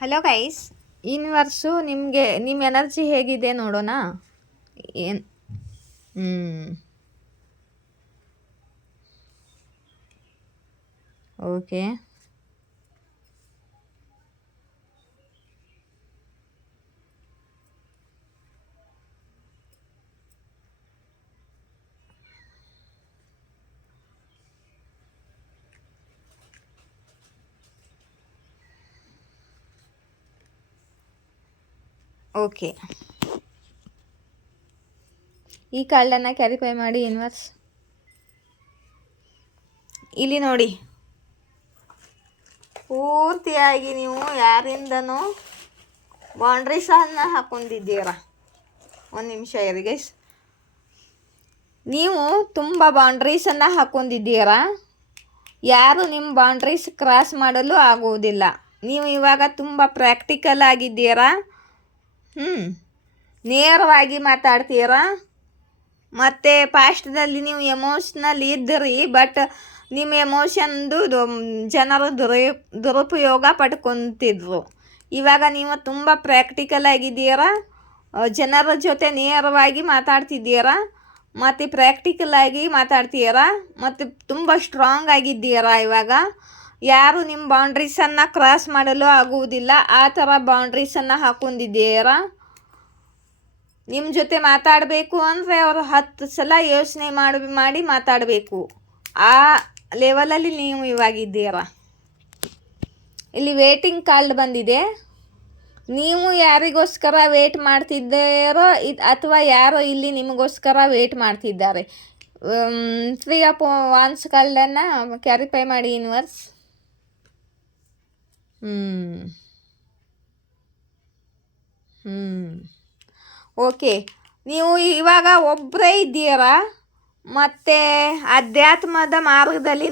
Hello guys, universe ನಿಮಗೆ ನಿಮ್ಮ energy ಹೇಗಿದೆ ನೋಡೋಣ. ಏನು ಓಕೆ. ಓಕೆ, ಈ ಕಾರ್ಡನ್ನು ಕ್ಯಾರಿಫೈ ಮಾಡಿ ಯೂನಿವರ್ಸ್. ಇಲ್ಲಿ ನೋಡಿ, ಪೂರ್ತಿಯಾಗಿ ನೀವು ಯಾರಿಂದನೂ ಬೌಂಡ್ರೀಸನ್ನು ಹಾಕೊಂಡಿದ್ದೀರಾ. ಒಂದು ನಿಮಿಷ ಇರಿ ಗೈಸ್. ನೀವು ತುಂಬ ಬೌಂಡ್ರೀಸನ್ನು ಹಾಕೊಂಡಿದ್ದೀರಾ. ಯಾರು ನಿಮ್ಮ ಬೌಂಡ್ರೀಸ್ ಕ್ರಾಸ್ ಮಾಡಲು ಆಗುವುದಿಲ್ಲ. ನೀವು ಇವಾಗ ತುಂಬ ಪ್ರಾಕ್ಟಿಕಲ್ ಆಗಿದ್ದೀರಾ. ನೇರವಾಗಿ ಮಾತಾಡ್ತೀರಾ. ಮತ್ತು ಪಾಸ್ಟ್ದಲ್ಲಿ ನೀವು ಎಮೋಷ್ನಲ್ ಇದ್ದೀರಿ, ಬಟ್ ನಿಮ್ಮ ಎಮೋಷನ್ದು ಜನರು ದುರುಪಯೋಗ ಪಡ್ಕೊತಿದ್ರು. ಇವಾಗ ನೀವು ತುಂಬ ಪ್ರಾಕ್ಟಿಕಲ್ ಆಗಿದ್ದೀರಾ. ಜನರ ಜೊತೆ ನೇರವಾಗಿ ಮಾತಾಡ್ತಿದ್ದೀರಾ ಮತ್ತು ಪ್ರಾಕ್ಟಿಕಲ್ ಆಗಿ ಮಾತಾಡ್ತೀರಾ ಮತ್ತು ತುಂಬ ಸ್ಟ್ರಾಂಗ್ ಆಗಿದ್ದೀರಾ. ಇವಾಗ ಯಾರು ನಿಮ್ಮ ಬೌಂಡ್ರೀಸನ್ನು ಕ್ರಾಸ್ ಮಾಡಲು ಆಗುವುದಿಲ್ಲ, ಆ ಥರ ಬೌಂಡ್ರೀಸನ್ನು ಹಾಕೊಂಡಿದ್ದೀರಾ. ನಿಮ್ಮ ಜೊತೆ ಮಾತಾಡಬೇಕು ಅಂದರೆ ಅವರು 10 ಸಲ ಯೋಚನೆ ಮಾಡಿ ಮಾತಾಡಬೇಕು. ಆ ಲೆವೆಲಲ್ಲಿ ನೀವು ಇವಾಗಿದ್ದೀರಾ. ಇಲ್ಲಿ ವೇಟಿಂಗ್ ಕಾರ್ಡ್ ಬಂದಿದೆ. ನೀವು ಯಾರಿಗೋಸ್ಕರ ವೇಟ್ ಮಾಡ್ತಿದ್ದೀರೋ ಅಥವಾ ಯಾರೋ ಇಲ್ಲಿ ನಿಮಗೋಸ್ಕರ ವೇಟ್ ಮಾಡ್ತಿದ್ದಾರೆ. 3 ಆಫ್ ವಾನ್ಸ್ ಕಾರ್ಡನ್ನು ಕ್ಯಾರಿಫೈ ಮಾಡಿ ಯೂನಿವರ್ಸ್. ಓಕೆ, ನೀವು ಇವಾಗ ಒಬ್ಬರೇ ಇದ್ದೀರಾ ಮತ್ತು ಅಧ್ಯಾತ್ಮದ ಮಾರ್ಗದಲ್ಲಿ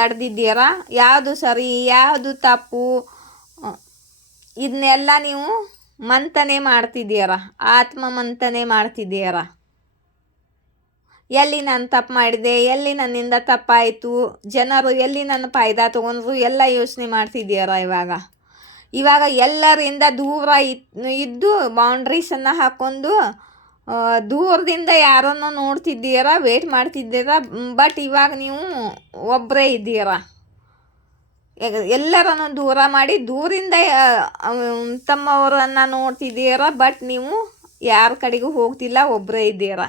ನಡೆದಿದ್ದೀರಾ. ಯಾವುದು ಸರಿ ಯಾವುದು ತಪ್ಪು ಇದನ್ನೆಲ್ಲ ನೀವು ಮಂಥನೆ ಮಾಡ್ತಿದ್ದೀರಾ, ಆತ್ಮ ಮಂಥನೆ ಮಾಡ್ತಿದ್ದೀರಾ. ಎಲ್ಲಿ ನಾನು ತಪ್ಪು ಮಾಡಿದೆ, ಎಲ್ಲಿ ನನ್ನಿಂದ ತಪ್ಪಾಯಿತು, ಜನರು ಎಲ್ಲಿ ನನ್ನ ಫಾಯ್ದಾ ತೊಗೊಂಡ್ರು ಎಲ್ಲ ಯೋಚನೆ ಮಾಡ್ತಿದ್ದೀರಾ. ಇವಾಗ ಎಲ್ಲರಿಂದ ದೂರ ಇದ್ದು ಬೌಂಡ್ರೀಸನ್ನು ಹಾಕ್ಕೊಂಡು ದೂರದಿಂದ ಯಾರನ್ನು ನೋಡ್ತಿದ್ದೀರಾ, ವೇಟ್ ಮಾಡ್ತಿದ್ದೀರಾ. ಬಟ್ ಇವಾಗ ನೀವು ಒಬ್ಬರೇ ಇದ್ದೀರಾ. ಎಲ್ಲರನ್ನು ದೂರ ಮಾಡಿ ದೂರಿಂದ ತಮ್ಮವರನ್ನು ನೋಡ್ತಿದ್ದೀರಾ. ಬಟ್ ನೀವು ಯಾರ ಕಡೆಗೂ ಹೋಗ್ತಿಲ್ಲ, ಒಬ್ಬರೇ ಇದ್ದೀರಾ.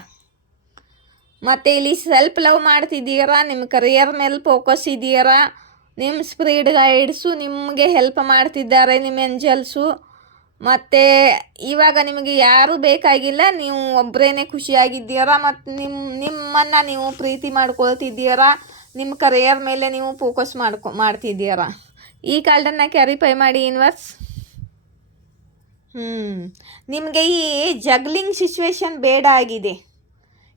ಮತ್ತು ಇಲ್ಲಿ ಸೆಲ್ಫ್ ಲವ್ ಮಾಡ್ತಿದ್ದೀರಾ. ನಿಮ್ಮ ಕರಿಯರ್ ಮೇಲೆ ಫೋಕಸ್ ಇದ್ದೀರಾ. ನಿಮ್ಮ ಸ್ಪಿರಿಟ್ ಗೈಡ್ಸು ನಿಮಗೆ ಹೆಲ್ಪ್ ಮಾಡ್ತಿದ್ದಾರೆ, ನಿಮ್ಮ ಏಂಜಲ್ಸು. ಮತ್ತು ಇವಾಗ ನಿಮಗೆ ಯಾರೂ ಬೇಕಾಗಿಲ್ಲ, ನೀವು ಒಬ್ಬರೇ ಖುಷಿಯಾಗಿದ್ದೀರಾ ಮತ್ತು ನಿಮ್ಮನ್ನು ನೀವು ಪ್ರೀತಿ ಮಾಡ್ಕೊಳ್ತಿದ್ದೀರಾ. ನಿಮ್ಮ ಕರಿಯರ್ ಮೇಲೆ ನೀವು ಫೋಕಸ್ ಮಾಡ್ತಿದ್ದೀರಾ. ಈ ಕಾರ್ಡನ್ನು ಕ್ಯಾರಿಫೈ ಮಾಡಿ ಯೂನಿವರ್ಸ್. ನಿಮಗೆ ಈ ಜಗ್ಲಿಂಗ್ ಸಿಚುವೇಶನ್ ಬೇಡ ಆಗಿದೆ.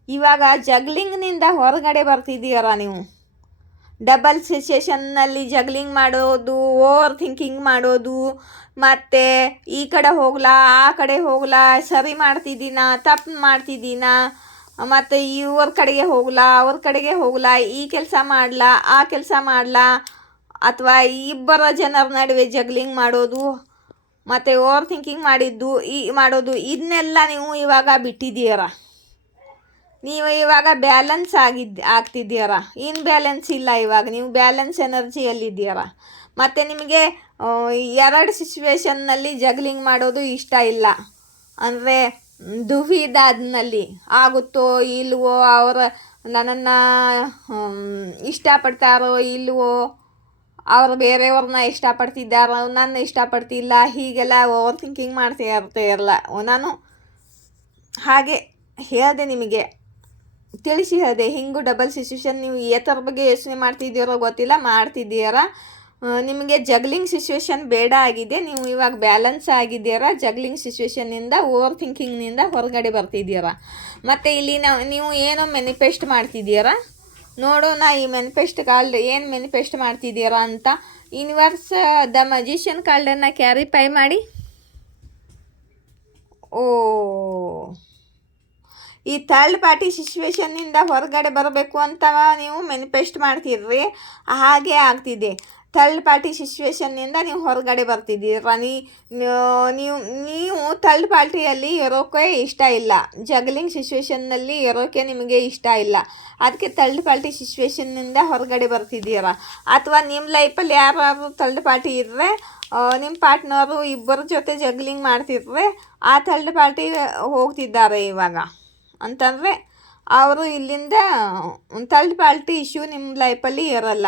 ಇವಾಗ ಜಗ್ಲಿಂಗ್ನಿಂದ ಹೊರಗಡೆ ಬರ್ತಿದ್ದೀರಾ. ನೀವು ಡಬಲ್ ಸಿಚುವೇಶನ್ನಲ್ಲಿ ಜಗ್ಲಿಂಗ್ ಮಾಡೋದು, ಓವರ್ ಥಿಂಕಿಂಗ್ ಮಾಡೋದು, ಮತ್ತು ಈ ಕಡೆ ಹೋಗ್ಲಾ ಆ ಕಡೆ ಹೋಗ್ಲಾ, ಸರಿ ಮಾಡ್ತಿದ್ದೀನಾ ತಪ್ಪು ಮಾಡ್ತಿದ್ದೀನಾ, ಮತ್ತು ಇವ್ರ ಕಡೆಗೆ ಹೋಗ್ಲಾ ಅವ್ರ ಕಡೆಗೆ ಹೋಗ್ಲಾ, ಈ ಕೆಲಸ ಮಾಡಲಾ ಆ ಕೆಲಸ ಮಾಡಲಾ, ಅಥವಾ ಇಬ್ಬರ ಜನರ ನಡುವೆ ಜಗ್ಲಿಂಗ್ ಮಾಡೋದು ಮತ್ತು ಓವರ್ ಥಿಂಕಿಂಗ್ ಮಾಡೋದು ಇದನ್ನೆಲ್ಲ ನೀವು ಇವಾಗ ಬಿಟ್ಟಿದ್ದೀರಾ. ನೀವು ಇವಾಗ ಬ್ಯಾಲೆನ್ಸ್ ಆಗ್ತಿದ್ದೀರಾ. ಬ್ಯಾಲೆನ್ಸ್ ಇಲ್ಲ. ಇವಾಗ ನೀವು ಬ್ಯಾಲೆನ್ಸ್ ಎನರ್ಜಿಯಲ್ಲಿದ್ದೀರಾ. ಮತ್ತು ನಿಮಗೆ 2 ಸಿಚುವೇಶನ್ನಲ್ಲಿ ಜಗ್ಲಿಂಗ್ ಮಾಡೋದು ಇಷ್ಟ ಇಲ್ಲ. ಅಂದರೆ ದುವಿಧಾದಲ್ಲಿ ಆಗುತ್ತೋ ಇಲ್ವೋ, ನನ್ನನ್ನು ಇಷ್ಟಪಡ್ತಾರೋ ಇಲ್ವೋ, ಅವರು ಬೇರೆಯವ್ರನ್ನ ಇಷ್ಟಪಡ್ತಿದ್ದಾರೋ ನನ್ನ ಇಷ್ಟಪಡ್ತಿಲ್ಲ, ಹೀಗೆಲ್ಲ ಓವರ್ ಥಿಂಕಿಂಗ್ ಮಾಡ್ತಿರಲ್ಲ. ನಾನು ಹಾಗೆ ಹೇಳಿದೆ, ನಿಮಗೆ ತಿಳಿಸಿ ಹೇಳಿದೆ. ಹಿಂಗೂ ಡಬಲ್ ಸಿಚುವೇಶನ್ ನೀವು ಥರ ಬಗ್ಗೆ ಯೋಚನೆ ಮಾಡ್ತಿದ್ದೀರೋ ಗೊತ್ತಿಲ್ಲ, ಮಾಡ್ತಿದ್ದೀರಾ. ನಿಮಗೆ ಜಗ್ಲಿಂಗ್ ಸಿಚುವೇಶನ್ ಬೇಡ ಆಗಿದೆ. ನೀವು ಇವಾಗ ಬ್ಯಾಲೆನ್ಸ್ ಆಗಿದ್ದೀರಾ. ಜಗ್ಲಿಂಗ್ ಸಿಚುವೇಶನ್ನಿಂದ ಓವರ್ ಥಿಂಕಿಂಗ್ನಿಂದ ಹೊರಗಡೆ ಬರ್ತಿದ್ದೀರಾ. ಮತ್ತು ಇಲ್ಲಿ ನೀವು ಏನೋ ಮ್ಯಾನಿಫೆಸ್ಟ್ ಮಾಡ್ತಿದ್ದೀರಾ. ನೋಡೋಣ ಈ ಮ್ಯಾನಿಫೆಸ್ಟ್ ಕಾರ್ಡ್ ಏನು ಮ್ಯಾನಿಫೆಸ್ಟ್ ಮಾಡ್ತಿದ್ದೀರಾ ಅಂತ. ಯೂನಿವರ್ಸ್ ದ ಮ್ಯಾಜಿಷಿಯನ್ ಕಾರ್ಡನ್ನು ಕ್ಯಾರಿಫೈ ಮಾಡಿ. ಈ ಥರ್ಡ್ ಪಾರ್ಟಿ ಸಿಚುವೇಶನ್ನಿಂದ ಹೊರಗಡೆ ಬರಬೇಕು ಅಂತ ನೀವು ಮ್ಯಾನಿಫೆಸ್ಟ್ ಮಾಡ್ತಿರ್ರಿ. ಹಾಗೆ ಆಗ್ತಿದೆ. ಥರ್ಡ್ ಪಾರ್ಟಿ ಸಿಚುವೇಶನ್ನಿಂದ ನೀವು ಹೊರಗಡೆ ಬರ್ತಿದ್ದೀರ. ನೀವು ನೀವು ಥರ್ಡ್ ಪಾರ್ಟಿಯಲ್ಲಿ ಇರೋಕ್ಕೆ ಇಷ್ಟ ಇಲ್ಲ, ಜಗ್ಲಿಂಗ್ ಸಿಚುವೇಶನ್ನಲ್ಲಿ ಇರೋಕ್ಕೆ ನಿಮಗೆ ಇಷ್ಟ ಇಲ್ಲ, ಅದಕ್ಕೆ ಥರ್ಡ್ ಪಾರ್ಟಿ ಸಿಚುವೇಶನ್ನಿಂದ ಹೊರಗಡೆ ಬರ್ತಿದ್ದೀರ. ಅಥವಾ ನಿಮ್ಮ ಲೈಫಲ್ಲಿ ಯಾರಾದರೂ ಥರ್ಡ್ ಪಾರ್ಟಿ ಇದ್ದರೆ ನಿಮ್ಮ ಪಾರ್ಟ್ನರು ಇಬ್ಬರ ಜೊತೆ ಜಗ್ಲಿಂಗ್ ಮಾಡ್ತಿದ್ರೆ ಆ ಥರ್ಡ್ ಪಾರ್ಟಿ ಹೋಗ್ತಿದ್ದಾರೆ ಇವಾಗ ಅಂತಂದರೆ ಅವರು ಇಲ್ಲಿಂದ ಥರ್ಡ್ ಪಾರ್ಟಿ ಇಶ್ಯೂ ನಿಮ್ಮ ಲೈಫಲ್ಲಿ ಇರೋಲ್ಲ.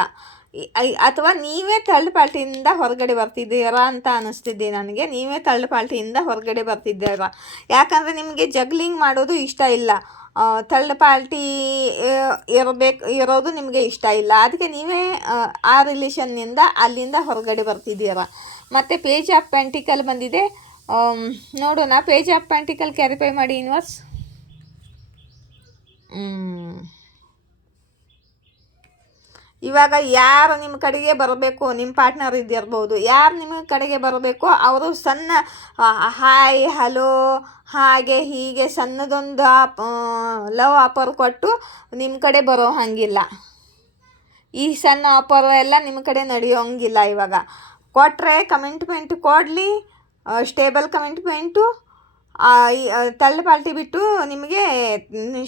ಅಥವಾ ನೀವೇ ಥರ್ಡ್ ಪಾರ್ಟಿಯಿಂದ ಹೊರಗಡೆ ಬರ್ತಿದ್ದೀರಾ ಅಂತ ಅನ್ನಿಸ್ತಿದ್ದೆ ನನಗೆ. ನೀವೇ ಥರ್ಡ್ ಪಾರ್ಟಿಯಿಂದ ಹೊರಗಡೆ ಬರ್ತಿದ್ದೀರಾ, ಯಾಕಂದರೆ ನಿಮಗೆ ಜಗ್ಲಿಂಗ್ ಮಾಡೋದು ಇಷ್ಟ ಇಲ್ಲ, ಥರ್ಡ್ ಪಾರ್ಟಿ ಇರೋದು ನಿಮಗೆ ಇಷ್ಟ ಇಲ್ಲ, ಅದಕ್ಕೆ ನೀವೇ ಆ ರಿಲೇಷನ್ನಿಂದ ಅಲ್ಲಿಂದ ಹೊರಗಡೆ ಬರ್ತಿದ್ದೀರಾ. ಮತ್ತು ಪೇಜ್ ಆಫ್ ಪೆಂಟಿಕಲ್ ಬಂದಿದೆ, ನೋಡೋಣ. ಪೇಜ್ ಆಫ್ ಪೆಂಟಿಕಲ್ ಕ್ಯಾರಿಫೈ ಮಾಡಿ ಯೂನಿವರ್ಸ್. ಇವಾಗ ಯಾರು ನಿಮ್ಮ ಕಡೆಗೆ ಬರಬೇಕು, ನಿಮ್ಮ ಪಾರ್ಟ್ನರ್ ಇದ್ದಿರ್ಬೋದು, ಯಾರು ನಿಮ್ಮ ಕಡೆಗೆ ಬರಬೇಕು ಅವರು ಸಣ್ಣ ಹಾಯ್ ಹಲೋ ಹಾಗೆ ಹೀಗೆ ಸಣ್ಣದೊಂದು ಲವ್ ಆಫರ್ ಕೊಟ್ಟು ನಿಮ್ಮ ಕಡೆ ಬರೋ ಹಾಗಿಲ್ಲ. ಈ ಸಣ್ಣ ಆಫರ್ ಎಲ್ಲ ನಿಮ್ಮ ಕಡೆ ನಡೆಯೋಂಗಿಲ್ಲ. ಇವಾಗ ಕೊಟ್ಟರೆ ಕಮಿಟ್ಮೆಂಟ್ ಕೊಡಲಿ, ಸ್ಟೇಬಲ್ ಕಮಿಟ್ಮೆಂಟು. ಥರ್ಡ್ ಪಾರ್ಟಿ ಬಿಟ್ಟು ನಿಮಗೆ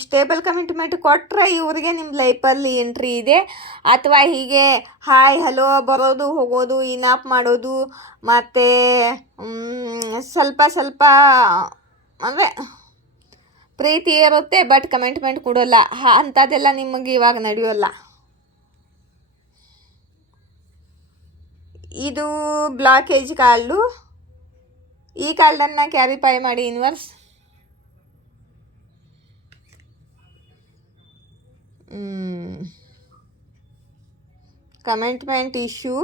ಸ್ಟೇಬಲ್ ಕಮಿಟ್ಮೆಂಟ್ ಕೊಟ್ಟರೆ ಇವರಿಗೆ ನಿಮ್ಮ ಲೈಫಲ್ಲಿ ಎಂಟ್ರಿ ಇದೆ. ಅಥವಾ ಹೀಗೆ ಹಾಯ್ ಹಲೋ ಬರೋದು ಹೋಗೋದು ಇನಾಪ್ ಮಾಡೋದು, ಮತ್ತು ಸ್ವಲ್ಪ ಸ್ವಲ್ಪ ಅಂದರೆ ಪ್ರೀತಿ ಇರುತ್ತೆ ಬಟ್ ಕಮಿಟ್ಮೆಂಟ್ ಕೊಡೋಲ್ಲ, ಅಂಥದ್ದೆಲ್ಲ ನಿಮಗೆ ಇವಾಗ ನಡೆಯೋಲ್ಲ. ಇದು ಬ್ಲಾಕೇಜ್ ಕಾರ್ಡು. ಈ ಕಾರ್ಡನ್ನು ಕ್ಯಾರಿಫೈ ಮಾಡಿ ಯೂನಿವರ್ಸ್. Commitment issue.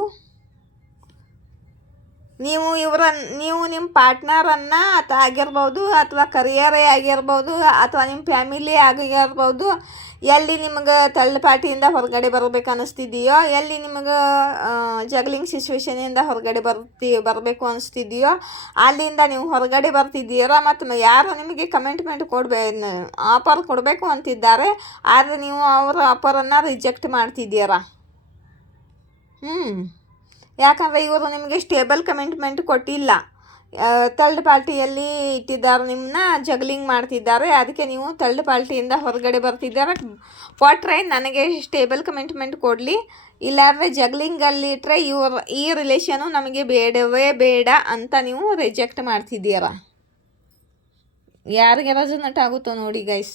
ನೀವು ನಿಮ್ಮ ಪಾರ್ಟ್ನರನ್ನು ಆಗಿರ್ಬೋದು, ಅಥವಾ ಕರಿಯರೇ ಆಗಿರ್ಬೋದು, ಅಥವಾ ನಿಮ್ಮ ಫ್ಯಾಮಿಲಿ ಆಗಿರ್ಬೋದು, ಎಲ್ಲಿ ನಿಮಗೆ ಥರ್ಡ್ ಪಾರ್ಟಿಯಿಂದ ಹೊರಗಡೆ ಬರಬೇಕು ಅನ್ನಿಸ್ತಿದೆಯೋ, ಎಲ್ಲಿ ನಿಮಗೆ ಜಗ್ಲಿಂಗ್ ಸಿಚುವೇಶನಿಂದ ಹೊರಗಡೆ ಬರಬೇಕು ಅನ್ನಿಸ್ತಿದೆಯೋ ಅಲ್ಲಿಂದ ನೀವು ಹೊರಗಡೆ ಬರ್ತಿದ್ದೀರಾ. ಮತ್ತು ಯಾರು ನಿಮಗೆ ಕಮಿಟ್ಮೆಂಟ್ ಆಫರ್ ಕೊಡಬೇಕು ಅಂತಿದ್ದಾರೆ, ಆದರೆ ನೀವು ಅವರ ಆಫರನ್ನು ರಿಜೆಕ್ಟ್ ಮಾಡ್ತಿದ್ದೀರಾ. ಯಾಕಂದರೆ ಇವರು ನಿಮಗೆ ಸ್ಟೇಬಲ್ ಕಮಿಟ್ಮೆಂಟ್ ಕೊಟ್ಟಿಲ್ಲ, ಥರ್ಡ್ ಪಾರ್ಟಿಯಲ್ಲಿ ಇಟ್ಟಿದ್ದಾರೆ, ನಿಮ್ಮನ್ನ ಜಗ್ಲಿಂಗ್ ಮಾಡ್ತಿದ್ದಾರೆ, ಅದಕ್ಕೆ ನೀವು ಥರ್ಡ್ ಪಾರ್ಟಿಯಿಂದ ಹೊರಗಡೆ ಬರ್ತಿದ್ದಾರೆ. ಕೊಟ್ಟರೆ ನನಗೆ ಸ್ಟೇಬಲ್ ಕಮಿಟ್ಮೆಂಟ್ ಕೊಡಲಿ, ಇಲ್ಲಾಂದರೆ ಜಗ್ಲಿಂಗಲ್ಲಿ ಇಟ್ಟರೆ ಈ ರಿಲೇಷನು ನಮಗೆ ಬೇಡವೇ ಬೇಡ ಅಂತ ನೀವು ರಿಜೆಕ್ಟ್ ಮಾಡ್ತಿದ್ದೀರಾ. ಯಾರಿಗೆ ರೆಸೊನೇಟ್ ಆಗುತ್ತೋ ನೋಡಿ ಗೈಸ್.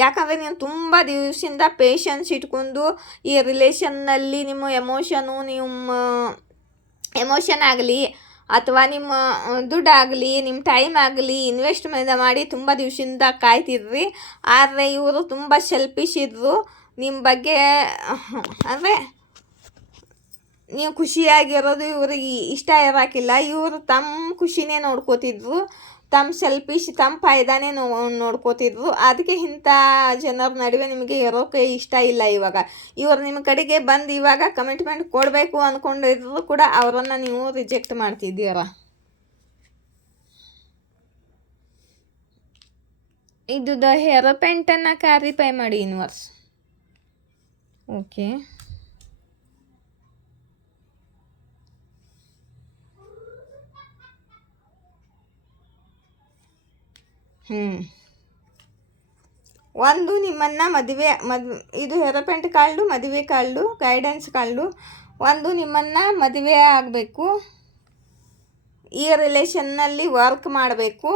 ಯಾಕಂದರೆ ನೀವು ತುಂಬ ದಿವಸದಿಂದ ಪೇಷನ್ಸ್ ಇಟ್ಕೊಂಡು ಈ ರಿಲೇಷನ್ನಲ್ಲಿ ನಿಮ್ಮ ಎಮೋಷನ್ ಆಗಲಿ, ಅಥವಾ ನಿಮ್ಮ ದುಡ್ಡಾಗಲಿ, ನಿಮ್ಮ ಟೈಮ್ ಆಗಲಿ ಇನ್ವೆಸ್ಟ್ ಮಾಡಿ ತುಂಬ ದಿವಸದಿಂದ ಕಾಯ್ತಿದ್ರಿ. ಆದರೆ ಇವರು ತುಂಬ ಸೆಲ್ಫಿಶ್ ಇದ್ದರು ನಿಮ್ಮ ಬಗ್ಗೆ. ಅಂದರೆ ನೀವು ಖುಷಿಯಾಗಿರೋದು ಇವ್ರಿಗೆ ಇಷ್ಟ ಇರೋಕ್ಕಿಲ್ಲ, ಇವರು ತಮ್ಮ ಖುಷಿನೇ ನೋಡ್ಕೋತಿದ್ರು, ತಮ್ಮ ಫಾಯ್ದಾನೇ ನೋಡ್ಕೋತಿದ್ರು. ಅದಕ್ಕೆ ಇಂಥ ಜನರ ನಡುವೆ ನಿಮಗೆ ಇರೋಕ್ಕೆ ಇಷ್ಟ ಇಲ್ಲ. ಇವರು ನಿಮ್ಮ ಕಡೆಗೆ ಬಂದು ಇವಾಗ ಕಮಿಟ್ಮೆಂಟ್ ಕೊಡಬೇಕು ಅಂದ್ಕೊಂಡಿದ್ರು ಕೂಡ ಅವರನ್ನು ನೀವು ರಿಜೆಕ್ಟ್ ಮಾಡ್ತಿದ್ದೀರ. ಇದು ದ ಹೆರೋಪೆಂಟನ್ನು ಕ್ಯಾರಿಫೈ ಮಾಡಿ ಯೂನಿವರ್ಸ್. ಓಕೆ, ಒಂದು ನಿಮ್ಮನ್ನು ಇದು ಹೆರೋಪೆಂಟ್ ಕಾರ್ಡು, ಮದುವೆ ಕಾರ್ಡು, ಗೈಡೆನ್ಸ್ ಕಾರ್ಡು. ಒಂದು ನಿಮ್ಮನ್ನು ಮದುವೆ ಆಗಬೇಕು, ಈ ರಿಲೇಷನ್ನಲ್ಲಿ ವರ್ಕ್ ಮಾಡಬೇಕು,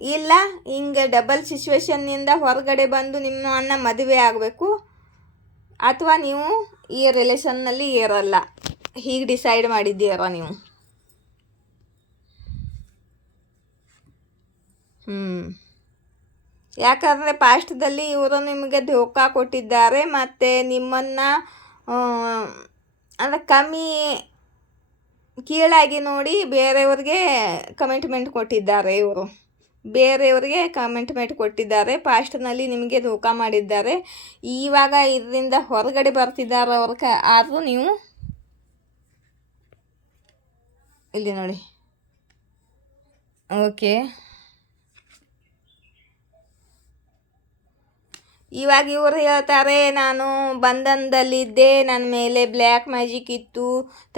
ಇಲ್ಲ ಹಿಂಗೆ ಡಬಲ್ ಸಿಚುವೇಶನ್ನಿಂದ ಹೊರಗಡೆ ಬಂದು ನಿಮ್ಮನ್ನು ಮದುವೆ ಆಗಬೇಕು, ಅಥವಾ ನೀವು ಈ ರಿಲೇಷನ್ನಲ್ಲಿ ಇರೋಲ್ಲ, ಹೀಗೆ ಡಿಸೈಡ್ ಮಾಡಿದ್ದೀರ ನೀವು. ಯಾಕಂದರೆ ಪಾಸ್ಟ್ದಲ್ಲಿ ಇವರು ನಿಮಗೆ ಧೋಕಾ ಕೊಟ್ಟಿದ್ದಾರೆ, ಮತ್ತು ನಿಮ್ಮನ್ನು ಅಂದರೆ ಕೀಳಾಗಿ ನೋಡಿ ಬೇರೆಯವ್ರಿಗೆ ಕಮಿಟ್ಮೆಂಟ್ ಕೊಟ್ಟಿದ್ದಾರೆ. ಇವರು ಬೇರೆಯವರಿಗೆ ಕಮಿಟ್ಮೆಂಟ್ ಕೊಟ್ಟಿದ್ದಾರೆ, ಪಾಸ್ಟ್ನಲ್ಲಿ ನಿಮಗೆ ಧೋಕಾ ಮಾಡಿದ್ದಾರೆ. ಇವಾಗ ಇದರಿಂದ ಹೊರಗಡೆ ಬರ್ತಿದ್ದಾರೆ ಆದರೂ ನೀವು ಇಲ್ಲಿ ನೋಡಿ. ಓಕೆ, ಇವಾಗ ಇವ್ರು ಹೇಳ್ತಾರೆ, ನಾನು ಬಂಧನದಲ್ಲಿದ್ದೆ, ನನ್ನ ಮೇಲೆ ಬ್ಲ್ಯಾಕ್ ಮ್ಯಾಜಿಕ್ ಇತ್ತು,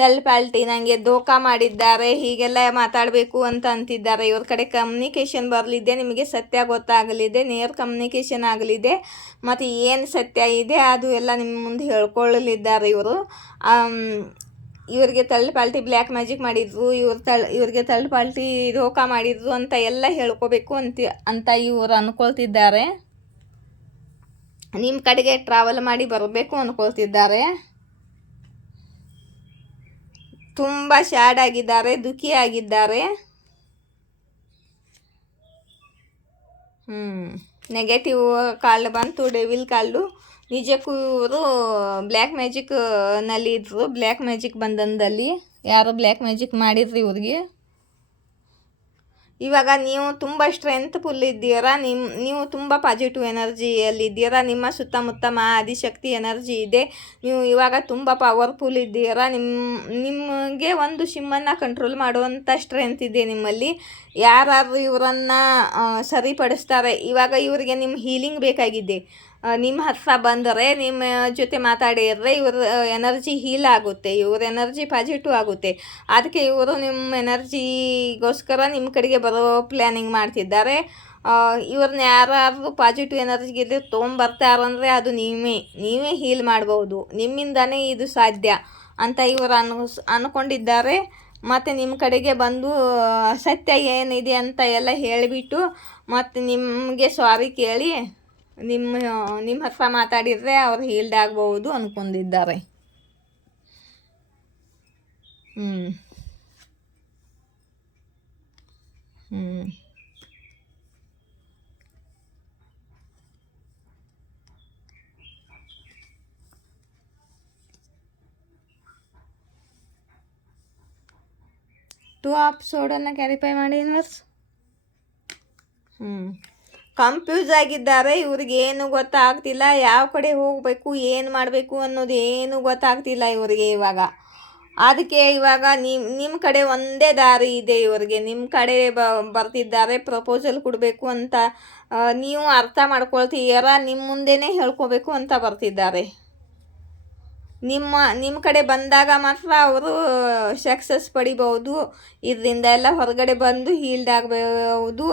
ತಲ್ಪಾಲ್ಟಿ ನನಗೆ ದೋಖಾ ಮಾಡಿದ್ದಾರೆ, ಹೀಗೆಲ್ಲ ಮಾತಾಡಬೇಕು ಅಂತ ಅಂತಿದ್ದಾರೆ. ಇವ್ರ ಕಡೆ ಕಮ್ಯುನಿಕೇಷನ್ ಬರಲಿದೆ, ನಿಮಗೆ ಸತ್ಯ ಗೊತ್ತಾಗಲಿದೆ, ನೇರ್ ಕಮ್ಯುನಿಕೇಷನ್ ಆಗಲಿದೆ, ಮತ್ತು ಏನು ಸತ್ಯ ಇದೆ ಅದು ಎಲ್ಲ ನಿಮ್ಮ ಮುಂದೆ ಹೇಳ್ಕೊಳ್ಳಲಿದ್ದಾರೆ ಇವರು. ಇವ್ರಿಗೆ ಪಾಲ್ಟಿ ಬ್ಲ್ಯಾಕ್ ಮ್ಯಾಜಿಕ್ ಮಾಡಿದ್ರು, ಇವ್ರಿಗೆ ಪಾಲ್ಟಿ ದೋಖಾ ಮಾಡಿದ್ರು ಅಂತ ಎಲ್ಲ ಹೇಳ್ಕೋಬೇಕು ಅಂತ ಇವರು ಅಂದ್ಕೊಳ್ತಿದ್ದಾರೆ. ನಿಮ್ಮ ಕಡೆಗೆ ಟ್ರಾವೆಲ್ ಮಾಡಿ ಬರಬೇಕು ಅಂದ್ಕೊಳ್ತಿದ್ದಾರೆ. ತುಂಬ ಸ್ಯಾಡ್ ಆಗಿದ್ದಾರೆ, ದುಃಖಿ ಆಗಿದ್ದಾರೆ. ನೆಗೆಟಿವ್ ಕಾರ್ಡ್ ಬಂತು, ಡೆವಿಲ್ ಕಾರ್ಡು. ನಿಜಕ್ಕೂ ಇವರು ಬ್ಲ್ಯಾಕ್ ಮ್ಯಾಜಿಕ್ನಲ್ಲಿ ಇದ್ರು, ಬ್ಲ್ಯಾಕ್ ಮ್ಯಾಜಿಕ್ ಬಂಧನದಲ್ಲಿ ಯಾರೋ ಬ್ಲ್ಯಾಕ್ ಮ್ಯಾಜಿಕ್ ಮಾಡಿದ್ರು ಇವ್ರಿಗೆ. ಇವಾಗ ನೀವು ತುಂಬ ಸ್ಟ್ರೆಂತ್ಫುಲ್ ಇದ್ದೀರಾ, ನೀವು ತುಂಬ ಪಾಸಿಟಿವ್ ಎನರ್ಜಿಯಲ್ಲಿದ್ದೀರಾ, ನಿಮ್ಮ ಸುತ್ತಮುತ್ತ ಆದಿಶಕ್ತಿ ಎನರ್ಜಿ ಇದೆ, ನೀವು ಇವಾಗ ತುಂಬ ಪವರ್ಫುಲ್ ಇದ್ದೀರಾ. ನಿಮಗೆ ಒಂದು ಸಿಮ್ಮನ್ನು ಕಂಟ್ರೋಲ್ ಮಾಡುವಂಥ ಸ್ಟ್ರೆಂತ್ ಇದೆ ನಿಮ್ಮಲ್ಲಿ. ಯಾರಾದರೂ ಇವರನ್ನು ಸರಿಪಡಿಸ್ತಾರೆ. ಇವಾಗ ಇವರಿಗೆ ನಿಮ್ಮ ಹೀಲಿಂಗ್ ಬೇಕಾಗಿದೆ. ನಿಮ್ಮ ಹತ್ರ ಬಂದರೆ, ನಿಮ್ಮ ಜೊತೆ ಮಾತಾಡಿದರೆ ಇವ್ರ ಎನರ್ಜಿ ಹೀಲ್ ಆಗುತ್ತೆ, ಇವ್ರ ಎನರ್ಜಿ ಪಾಸಿಟಿವ್ ಆಗುತ್ತೆ. ಅದಕ್ಕೆ ಇವರು ನಿಮ್ಮ ಎನರ್ಜಿಗೋಸ್ಕರ ನಿಮ್ಮ ಕಡೆಗೆ ಬರೋ ಪ್ಲ್ಯಾನಿಂಗ್ ಮಾಡ್ತಿದ್ದಾರೆ. ಇವ್ರನ್ನ ಯಾರಾದರೂ ಪಾಸಿಟಿವ್ ಎನರ್ಜಿಗೆ ತೊಗೊಂಬರ್ತಾರಂದರೆ ಅದು ನೀವೇ ಹೀಲ್ ಮಾಡ್ಬೋದು, ನಿಮ್ಮಿಂದನೇ ಇದು ಸಾಧ್ಯ ಅಂತ ಇವರು ಅಂದ್ಕೊಂಡಿದ್ದಾರೆ. ಮತ್ತು ನಿಮ್ಮ ಕಡೆಗೆ ಬಂದು ಸತ್ಯ ಏನಿದೆ ಅಂತ ಎಲ್ಲ ಹೇಳಿಬಿಟ್ಟು ಮತ್ತು ನಿಮಗೆ ಸಾರಿ ಕೇಳಿ ನಿಮ್ಮ ಹತ್ರ ಮಾತಾಡಿದರೆ ಅವ್ರು ಹೀಲ್ಡ್ ಆಗ್ಬೋದು ಅಂದ್ಕೊಂಡಿದ್ದಾರೆ. ಟು ಎಪಿಸೋಡನ್ನು ಕ್ಯಾರಿಫೈ ಮಾಡಿ ಇನ್ವರ್ಸ್. ಕನ್ಫ್ಯೂಸ್ ಆಗಿದ್ದಾರೆ. ಇವ್ರಿಗೆ ಏನು ಗೊತ್ತಾಗ್ತಿಲ್ಲ, ಯಾವ ಕಡೆ ಹೋಗಬೇಕು, ಏನು ಮಾಡಬೇಕು ಅನ್ನೋದು ಏನು ಗೊತ್ತಾಗ್ತಿಲ್ಲ ಇವರಿಗೆ ಇವಾಗ. ಅದಕ್ಕೆ ಇವಾಗ ನಿಮ್ಮ ಕಡೆ ಒಂದೇ ದಾರಿ ಇದೆ ಇವರಿಗೆ. ನಿಮ್ಮ ಕಡೆ ಬರ್ತಿದ್ದಾರೆ ಪ್ರಪೋಸಲ್ ಕೊಡಬೇಕು ಅಂತ. ನೀವು ಅರ್ಥ ಮಾಡ್ಕೊಳ್ತೀರ, ನಿಮ್ಮ ಮುಂದೆನೇ ಹೇಳ್ಕೋಬೇಕು ಅಂತ ಬರ್ತಿದ್ದಾರೆ. ನಿಮ್ಮ ಕಡೆ ಬಂದಾಗ ಮಾತ್ರ ಅವರು ಸಕ್ಸಸ್ ಪಡಿಬಹುದು. ಇದರಿಂದ ಎಲ್ಲ ಹೊರಗಡೆ ಬಂದು ಹೀಲ್ಡ್ ಆಗಬಹುದು,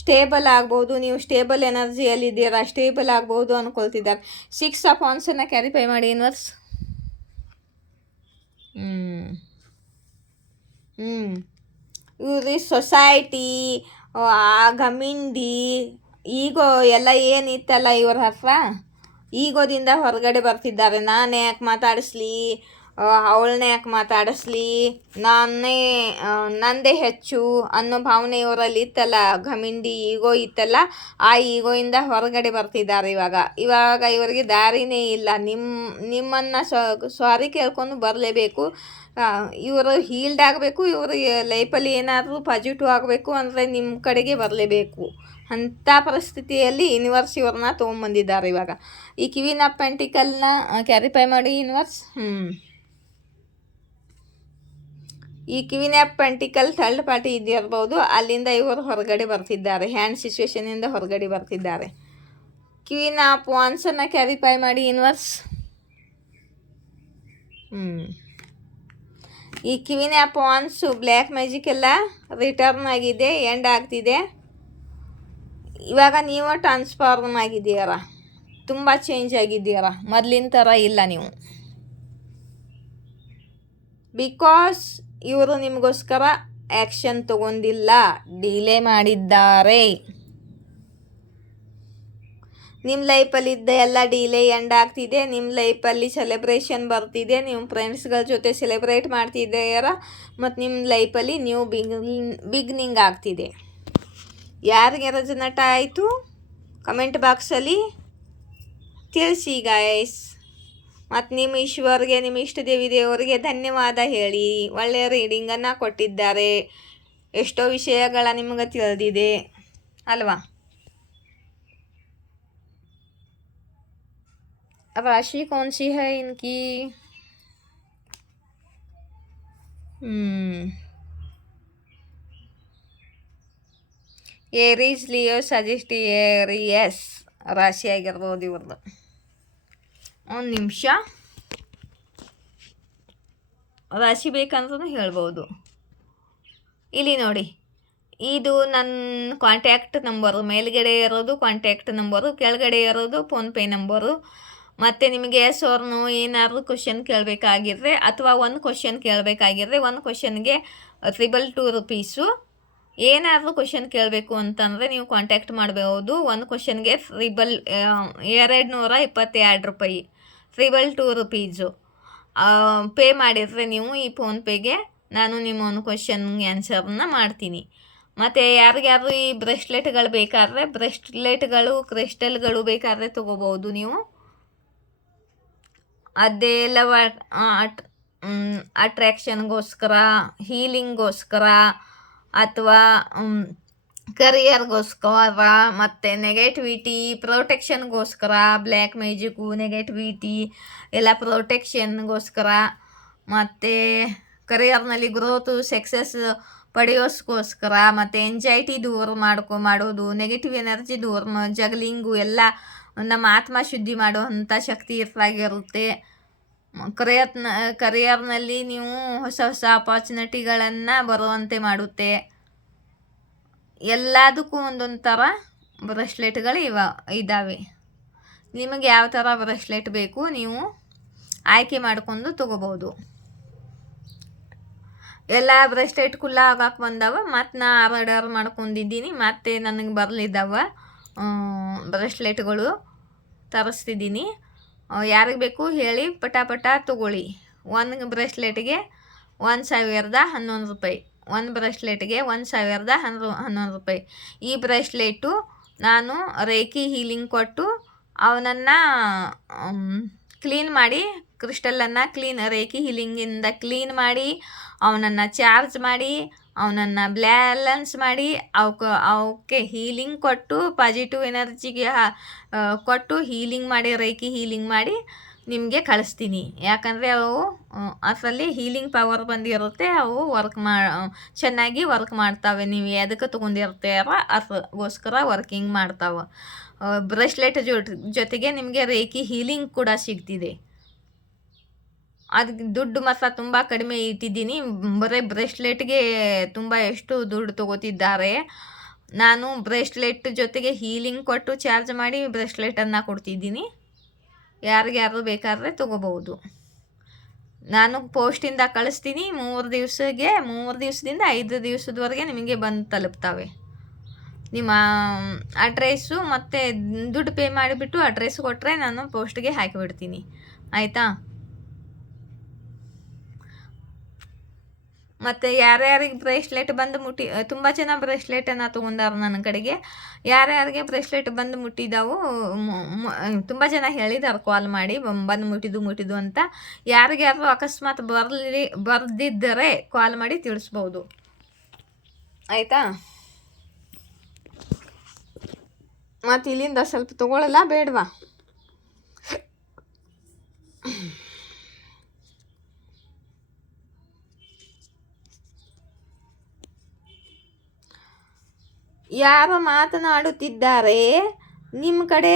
ಸ್ಟೇಬಲ್ ಆಗ್ಬೋದು. ನೀವು ಸ್ಟೇಬಲ್ ಎನರ್ಜಿಯಲ್ಲಿದ್ದೀರಾ, ಸ್ಟೇಬಲ್ ಆಗ್ಬೋದು ಅಂದ್ಕೊಳ್ತಿದ್ದಾರೆ. 6 ಆಫ್ ವಾಂಡ್ಸನ್ನು ಕ್ಯಾರಿಫೈ ಮಾಡಿ ಯೂನಿವರ್ಸ್. ಇವ್ರಿ ಸೊಸೈಟಿ, ಗಮಿಂಡಿ, ಈಗೋ ಎಲ್ಲ ಏನಿತ್ತಲ್ಲ ಇವ್ರ ಹತ್ರ, ಈಗೋದಿಂದ ಹೊರಗಡೆ ಬರ್ತಿದ್ದಾರೆ. ನಾನು ಯಾಕೆ ಮಾತಾಡಿಸ್ಲಿ, ಅವಳನ್ನೇ ಯಾಕೆ ಮಾತಾಡಿಸ್ಲಿ, ನಂದೇ ಹೆಚ್ಚು ಅನ್ನೋ ಭಾವನೆ ಇವರಲ್ಲಿ ಇತ್ತಲ್ಲ, ಘಮಿಂಡಿ ಈಗೋ ಇತ್ತಲ್ಲ, ಆ ಈಗೋಯಿಂದ ಹೊರಗಡೆ ಬರ್ತಿದ್ದಾರೆ ಇವಾಗ ಇವರಿಗೆ ದಾರಿನೇ ಇಲ್ಲ. ನಿಮ್ಮನ್ನು ಸಾರಿ ಕೇಳ್ಕೊಂಡು ಬರಲೇಬೇಕು. ಇವರು ಹೀಲ್ಡ್ ಆಗಬೇಕು, ಇವರು ಲೈಫಲ್ಲಿ ಏನಾದರೂ ಪಾಸಿಟಿವ್ ಆಗಬೇಕು ಅಂದರೆ ನಿಮ್ಮ ಕಡೆಗೆ ಬರಲೇಬೇಕು. ಅಂಥ ಪರಿಸ್ಥಿತಿಯಲ್ಲಿ ಯೂನಿವರ್ಸ್ ಇವ್ರನ್ನ ತೊಗೊಂಬಂದಿದ್ದಾರೆ ಇವಾಗ. ಈ ಕ್ವೀನ್ ಆಫ್ ಪೆಂಟಿಕಲ್ನ ಕ್ಯಾರಿಫೈ ಮಾಡಿ ಯೂನಿವರ್ಸ್. ಈ queen of pentacles third party ಇದಿರ್ಬೋದು, ಅಲ್ಲಿಂದ ಇವರು ಹೊರಗಡೆ ಬರ್ತಿದ್ದಾರೆ, ಹ್ಯಾಂಡ್ ಸಿಚುವೇಶನಿಂದ ಹೊರಗಡೆ ಬರ್ತಿದ್ದಾರೆ. ಕ್ವೀನ್ ಆಫ್ ವಾಂಡ್ಸನ್ನು ಕ್ಯಾರಿಫೈ ಮಾಡಿ ಯೂನಿವರ್ಸ್. ಈ ಕ್ವೀನ್ ಆಫ್ ವಾಂಡ್ಸು ಬ್ಲ್ಯಾಕ್ ಮ್ಯಾಜಿಕ್ ಎಲ್ಲ ರಿಟರ್ನ್ ಆಗಿದೆ, ಎಂಡ್ ಆಗ್ತಿದೆ. ಇವಾಗ ನೀವು ಟ್ರಾನ್ಸ್ಫಾರ್ಮ್ ಆಗಿದ್ದೀರ, ತುಂಬ ಚೇಂಜ್ ಆಗಿದ್ದೀರ, ಮೊದಲಿನ ಥರ ಇಲ್ಲ ನೀವು. ಬಿಕಾಸ್ ಇವರು ನಿಮಗೋಸ್ಕರ ಆ್ಯಕ್ಷನ್ ತಗೊಂಡಿಲ್ಲ, ಡಿಲೇ ಮಾಡಿದ್ದಾರೆ. ನಿಮ್ಮ ಲೈಫಲ್ಲಿದ್ದ ಎಲ್ಲ ಡಿಲೇ ಎಂಡ್ ಆಗ್ತಿದೆ. ನಿಮ್ಮ ಲೈಫಲ್ಲಿ ಸೆಲೆಬ್ರೇಷನ್ ಬರ್ತಿದೆ, ನಿಮ್ಮ ಫ್ರೆಂಡ್ಸ್ಗಳ ಜೊತೆ ಸೆಲೆಬ್ರೇಟ್ ಮಾಡ್ತಿದ್ದೀರ, ಮತ್ತು ನಿಮ್ಮ ಲೈಫಲ್ಲಿ ನ್ಯೂ ಬಿಗ್ನಿಂಗ್ ಆಗ್ತಿದೆ. ಯಾರಿಗೆ ರೆಸನೇಟ್ ಆಯಿತು ಕಮೆಂಟ್ ಬಾಕ್ಸಲ್ಲಿ ತಿಳಿಸಿ ಗಾಯ್ಸ್. ಮತ್ತು ನಿಮ್ಮ ಈಶ್ವರ್ಗೆ, ನಿಮ್ಮ ಇಷ್ಟ ದೇವರಿಗೆ ಧನ್ಯವಾದ ಹೇಳಿ. ಒಳ್ಳೆಯ ರೀಡಿಂಗನ್ನು ಕೊಟ್ಟಿದ್ದಾರೆ, ಎಷ್ಟೋ ವಿಷಯಗಳ ನಿಮಗೆ ತಿಳಿದಿದೆ ಅಲ್ವಾ. राशि कौन सी है इनकी? एरीज, लियो, सजिटेरियस, ರಾಶಿ ಆಗಿರ್ಬೋದು ಇವ್ರದ್ದು. ಒಂದು ನಿಮಿಷ, ರಾಶಿ ಬೇಕಂದ್ರೂ ಹೇಳ್ಬೋದು. ಇಲ್ಲಿ ನೋಡಿ, ಇದು ನನ್ನ ಕಾಂಟ್ಯಾಕ್ಟ್ ನಂಬರು. ಮೇಲ್ಗಡೆ ಇರೋದು ಕಾಂಟ್ಯಾಕ್ಟ್ ನಂಬರು, ಕೆಳಗಡೆ ಇರೋದು ಫೋನ್ಪೇ ನಂಬರು. ಮತ್ತು ನಿಮಗೆ ಸರ್ನು ಏನಾದರೂ ಕ್ವಶನ್ ಕೇಳಬೇಕಾಗಿದ್ರೆ ಅಥವಾ ಒಂದು ಕ್ವಶನ್ ಕೇಳಬೇಕಾಗಿದ್ರೆ ಒಂದು ಕ್ವಶನ್ಗೆ 222 ರೂಪೀಸು. ಏನಾದರೂ ಕ್ವಶನ್ ಕೇಳಬೇಕು ಅಂತಂದರೆ ನೀವು ಕಾಂಟ್ಯಾಕ್ಟ್ ಮಾಡಬಹುದು. ಒಂದು ಕ್ವಶನ್ಗೆ 222 ರೂಪಾಯಿ, 222 ರೂಪೀಸು ಪೇ ಮಾಡಿದರೆ ನೀವು ಈ ಫೋನ್ಪೇಗೆ ನಾನು ನಿಮ್ಮ ಒಂದು ಕ್ವಶನ್ಗೆ ಆನ್ಸರ್ನ ಮಾಡ್ತೀನಿ. ಮತ್ತು ಯಾರಿಗಾದ್ರೂ ಈ ಬ್ರೆಸ್ಲೆಟ್ಗಳು ಬೇಕಾದರೆ, ಬ್ರೆಸ್ಲೆಟ್ಗಳು ಕ್ರಿಸ್ಟಲ್ಗಳು ಬೇಕಾದರೆ ತೊಗೋಬೋದು ನೀವು. ಅದೆಲ್ಲ ಅಟ್ರ್ಯಾಕ್ಷನ್ಗೋಸ್ಕರ, ಹೀಲಿಂಗ್ಗೋಸ್ಕರ ಅಥವಾ ಕರಿಯರ್ಗೋಸ್ಕರ, ಮತ್ತು ನೆಗೆಟಿವಿಟಿ ಪ್ರೊಟೆಕ್ಷನ್ಗೋಸ್ಕರ, ಬ್ಲ್ಯಾಕ್ ಮ್ಯಾಜಿಕ್ಕು ನೆಗೆಟಿವಿಟಿ ಎಲ್ಲ ಪ್ರೊಟೆಕ್ಷನ್ಗೋಸ್ಕರ, ಮತ್ತು ಕರಿಯರ್ನಲ್ಲಿ ಗ್ರೋತು ಸಕ್ಸಸ್ ಪಡೆಯೋಸ್ಕೋಸ್ಕರ, ಮತ್ತು ಎಂಜೈಟಿ ದೂರ ಮಾಡೋದು, ನೆಗೆಟಿವ್ ಎನರ್ಜಿ ದೂರ, ಜಗ್ಲಿಂಗು ಎಲ್ಲ ನಮ್ಮ ಆತ್ಮ ಶುದ್ಧಿ ಮಾಡುವಂಥ ಶಕ್ತಿ ಇರುತ್ತೆ. ಕರಿಯರ್ನಲ್ಲಿ ನೀವು ಹೊಸ ಹೊಸ ಅಪಾರ್ಚುನಿಟಿಗಳನ್ನು ಬರುವಂತೆ ಮಾಡುತ್ತೆ. ಎಲ್ಲದಕ್ಕೂ ಒಂದೊಂದು ಥರ ಬ್ರೆಸ್ಲೆಟ್ಗಳು ಇದ್ದಾವೆ. ನಿಮಗೆ ಯಾವ ಥರ ಬ್ರೆಸ್ಲೆಟ್ ಬೇಕು ನೀವು ಆಯ್ಕೆ ಮಾಡ್ಕೊಂಡು ತೊಗೋಬೋದು. ಎಲ್ಲ ಬ್ರೆಸ್ಲೆಟ್ ಕುಲ್ಲ ಆಗಕ್ಕೆ ಬಂದವ. ಮತ್ತು ನಾ ಆರ್ಡರ್ ಮಾಡ್ಕೊಂಡಿದ್ದೀನಿ, ಮತ್ತು ನನಗೆ ಬರಲಿದ್ದಾವ ಬ್ರೆಸ್ಲೆಟ್ಗಳು ತರಿಸ್ತಿದ್ದೀನಿ. ಯಾರಿಗೆ ಬೇಕು ಹೇಳಿ ಪಟಾಪಟ ತೊಗೊಳ್ಳಿ. ಒಂದು ಬ್ರೆಸ್ಲೆಟ್ಗೆ 1011 ರೂಪಾಯಿ, ಒಂದು ಬ್ರೆಸ್ಲೆಟ್ಗೆ 1011 ರೂಪಾಯಿ. ಈ ಬ್ರೆಸ್ಲೆಟು ನಾನು ರೇಖಿ ಹೀಲಿಂಗ್ ಕೊಟ್ಟು ಅವನನ್ನು ಕ್ಲೀನ್ ಮಾಡಿ, ಕ್ರಿಸ್ಟಲನ್ನು ರೇಖಿ ಹೀಲಿಂಗಿಂದ ಕ್ಲೀನ್ ಮಾಡಿ, ಅವನನ್ನು ಚಾರ್ಜ್ ಮಾಡಿ, ಅವನನ್ನು ಬ್ಯಾಲೆನ್ಸ್ ಮಾಡಿ, ಅವಕ್ಕೆ ಹೀಲಿಂಗ್ ಕೊಟ್ಟು, ಪಾಸಿಟಿವ್ ಎನರ್ಜಿಗೆ ಕೊಟ್ಟು ಹೀಲಿಂಗ್ ಮಾಡಿ, ರೇಖಿ ಹೀಲಿಂಗ್ ಮಾಡಿ ನಿಮಗೆ ಕಳಿಸ್ತೀನಿ. ಯಾಕಂದರೆ ಅವು ಅದರಲ್ಲಿ ಹೀಲಿಂಗ್ ಪವರ್ ಬಂದಿರುತ್ತೆ. ಅವು ಚೆನ್ನಾಗಿ ವರ್ಕ್ ಮಾಡ್ತಾವೆ. ನೀವು ಎದಕ್ಕೆ ತೊಗೊಂಡಿರ್ತೀರ ಅದಕ್ಕೋಸ್ಕರ ವರ್ಕಿಂಗ್ ಮಾಡ್ತಾವೆ. ಬ್ರೆಸ್ಲೆಟ್ ಜೊತೆಗೆ ನಿಮಗೆ ರೇಖಿ ಹೀಲಿಂಗ್ ಕೂಡ ಸಿಗ್ತಿದೆ. ಅದಕ್ಕೆ ದುಡ್ಡು ಮಾತ್ರ ತುಂಬ ಕಡಿಮೆ ಇಟ್ಟಿದ್ದೀನಿ. ಬರೀ ಬ್ರೆಸ್ಲೆಟ್ಗೆ ಎಷ್ಟು ದುಡ್ಡು ತೊಗೋತಿದ್ದಾರೆ. ನಾನು ಬ್ರೆಸ್ಲೆಟ್ ಜೊತೆಗೆ ಹೀಲಿಂಗ್ ಕೊಟ್ಟು ಚಾರ್ಜ್ ಮಾಡಿ ಬ್ರೆಸ್ಲೆಟನ್ನು ಕೊಡ್ತಿದ್ದೀನಿ. ಯಾರಿಗ್ಯಾರು ಬೇಕಾದರೆ ತೊಗೋಬೋದು. ನಾನು ಪೋಸ್ಟಿಂದ ಕಳಿಸ್ತೀನಿ. 3 ದಿವಸದಿಂದ 5 ದಿವಸದವರೆಗೆ ನಿಮಗೆ ಬಂದು ತಲುಪ್ತವೆ. ನಿಮ್ಮ ಅಡ್ರೆಸ್ಸು ಮತ್ತು ದುಡ್ಡು ಪೇ ಮಾಡಿಬಿಟ್ಟು ಅಡ್ರೆಸ್ ಕೊಟ್ಟರೆ ನಾನು ಪೋಸ್ಟ್ಗೆ ಹಾಕಿಬಿಡ್ತೀನಿ. ಆಯಿತಾ? ಮತ್ತು ಯಾರ್ಯಾರಿಗೆ ಬ್ರೇಸ್ಲೆಟ್ ಬಂದು ತುಂಬ ಜನ ಬ್ರೇಸ್ಲೆಟನ್ನು ತೊಗೊಂಡಾರ ನನ್ನ ಕಡೆಗೆ. ಯಾರ್ಯಾರಿಗೆ ಬ್ರೇಸ್ಲೆಟ್ ಬಂದು ಮುಟ್ಟಿದ್ದಾವು ತುಂಬ ಜನ ಹೇಳಿದ್ದಾರೆ ಕಾಲ್ ಮಾಡಿ ಬಂದು ಮುಟ್ಟಿದ್ದು ಅಂತ. ಯಾರಿಗ್ಯಾರು ಅಕಸ್ಮಾತ್ ಬರ್ದಿದ್ದರೆ ಕಾಲ್ ಮಾಡಿ ತಿಳಿಸ್ಬೋದು. ಆಯಿತಾ? ಮತ್ತು ಇಲ್ಲಿಂದ ಸ್ವಲ್ಪ ತೊಗೊಳ್ಳಲ್ಲ ಬೇಡವಾ? ಯಾರು ಮಾತನಾಡುತ್ತಿದ್ದಾರೆ? ನಿಮ್ಮ ಕಡೆ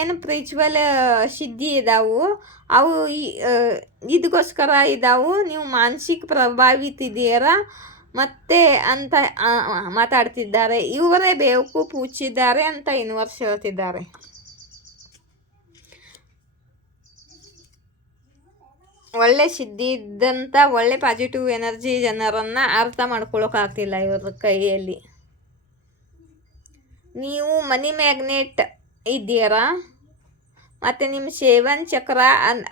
ಏನು ಸ್ಪಿರಿಚುವಲ್ ಸಿದ್ಧಿ ಇದ್ದಾವು, ಅವು ಇದಕ್ಕೋಸ್ಕರ ಇದ್ದಾವು. ನೀವು ಮಾನಸಿಕ ಪ್ರಭಾವಿತಿದ್ದೀರಾ ಮತ್ತೆ ಅಂತ ಮಾತಾಡ್ತಿದ್ದಾರೆ. ಇವರೇ ಬೇವಕೂಫ್ ಹುಚ್ಚಿದ್ದಾರೆ ಅಂತ ಯೂನಿವರ್ಸ್ ಹೇಳ್ತಿದ್ದಾರೆ. ಒಳ್ಳೆ ಸಿದ್ಧಿ ಇದ್ದಂಥ ಒಳ್ಳೆ ಪಾಸಿಟಿವ್ ಎನರ್ಜಿ ಜನರನ್ನು ಅರ್ಥ ಮಾಡ್ಕೊಳ್ಳೋಕ್ಕಾಗ್ತಿಲ್ಲ ಇವ್ರ ಕೈಯಲ್ಲಿ. ನೀವು ಮನಿ ಮ್ಯಾಗ್ನೆಟ್ ಇದ್ದೀರಾ ಮತ್ತು ನಿಮ್ಮ 7 ಚಕ್ರ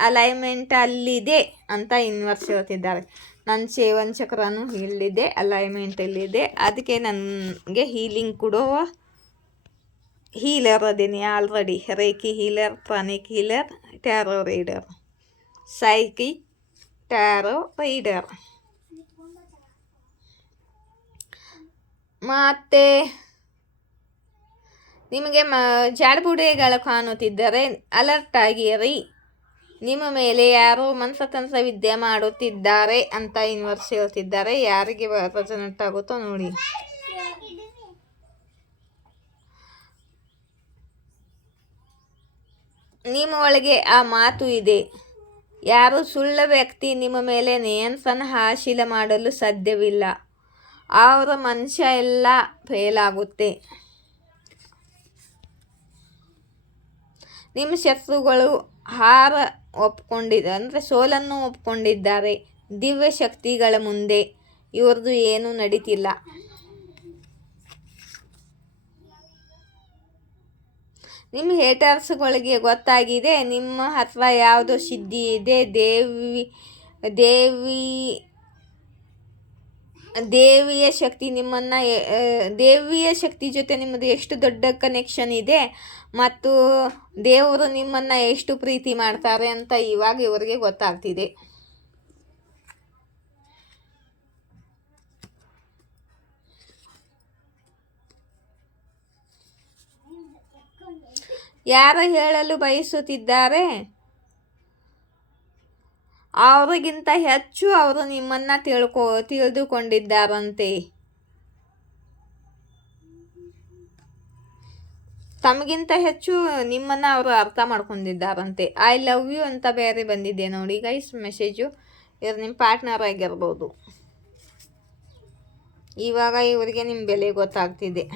ಅಲೈನ್ಮೆಂಟ್ ಅಲ್ಲಿದೆ ಅಂತ ಯೂನಿವರ್ಸ್ ಹೇಳ್ತಿದ್ದಾರೆ. ನನ್ನ 7 ಚಕ್ರನೂ ಇಲ್ಲಿದೆ, ಅಲೈನ್ಮೆಂಟಲ್ಲಿದೆ. ಅದಕ್ಕೆ ನನಗೆ ಹೀಲಿಂಗ್ ಕೊಡುವ ಹೀಲರ್ ಅದೀನಿ already. Reiki healer, pranic healer, tarot reader, psychic tarot reader. ಮತ್ತು ನಿಮಗೆ ಜಾಡ್ಬುಡೆಗಳು ಕಾಣುತ್ತಿದ್ದರೆ ಅಲರ್ಟ್ ಆಗಿರಿ. ನಿಮ್ಮ ಮೇಲೆ ಯಾರೋ ಮನಸತಂತ್ರ ವಿದ್ಯೆ ಮಾಡುತ್ತಿದ್ದಾರೆ ಅಂತ ಯೂನಿವರ್ಸ್ ಹೇಳ್ತಿದ್ದಾರೆ. ಯಾರಿಗೆ ರೆಸೊನೇಟ್ ಆಗುತ್ತೋ ನೋಡಿ. ನಿಮ್ಮ ಒಳಗೆ ಆ ಮಾತು ಇದೆ. ಯಾರು ಸುಳ್ಳು ವ್ಯಕ್ತಿ ನಿಮ್ಮ ಮೇಲೆ ನಿಯಂತ್ರಣ ಹಾಸಿಲ ಮಾಡಲು ಸಾಧ್ಯವಿಲ್ಲ. ಅವರ ಮನುಷ್ಯ ಎಲ್ಲ ಫೇಲ್ ಆಗುತ್ತೆ. ನಿಮ್ಮ ಶತ್ರುಗಳು ಸೋಲನ್ನು ಒಪ್ಕೊಂಡಿದ್ದಾರೆ. ದಿವ್ಯ ಶಕ್ತಿಗಳ ಮುಂದೆ ಇವ್ರದ್ದು ಏನೂ ನಡೀತಿಲ್ಲ. ನಿಮ್ಮ ಹೇಟರ್ಸ್ಗಳಿಗೆ ಗೊತ್ತಾಗಿದೆ ನಿಮ್ಮ ಹತ್ರ ಯಾವುದೋ ಸಿದ್ಧಿ ಇದೆ. ದೇವಿಯ ಶಕ್ತಿ ಜೊತೆ ನಿಮ್ಮದು ಎಷ್ಟು ದೊಡ್ಡ ಕನೆಕ್ಷನ್ ಇದೆ ಮತ್ತು ದೇವರು ನಿಮ್ಮನ್ನು ಎಷ್ಟು ಪ್ರೀತಿ ಮಾಡ್ತಾರೆ ಅಂತ ಇವಾಗ ಇವರಿಗೆ ಗೊತ್ತಾಗ್ತಿದೆ. ಯಾರು ಹೇಳಲು ಬಯಸುತ್ತಿದ್ದಾರೆ ಅವರಿಗಿಂತ ಹೆಚ್ಚು ಅವರು ನಿಮ್ಮನ್ನು ತಿಳಿದುಕೊಂಡಿದ್ದಾರಂತೆ. ತಮಗಿಂತ ಹೆಚ್ಚು ನಿಮ್ಮನ್ನು ಅವರು ಅರ್ಥ ಮಾಡ್ಕೊಂಡಿದ್ದಾರಂತೆ. ಐ ಲವ್ ಯು ಅಂತ ಬೇರೆ ಬಂದಿದೆ ನೋಡಿ ಗೈಸ್ ಮೆಸೇಜು. ಇವ್ರು ನಿಮ್ಮ ಪಾರ್ಟ್ನರ್ ಆಗಿರ್ಬೋದು. ಇವಾಗ ಇವರಿಗೆ ನಿಮ್ಮ ಬೆಲೆ ಗೊತ್ತಾಗ್ತಿದೆ.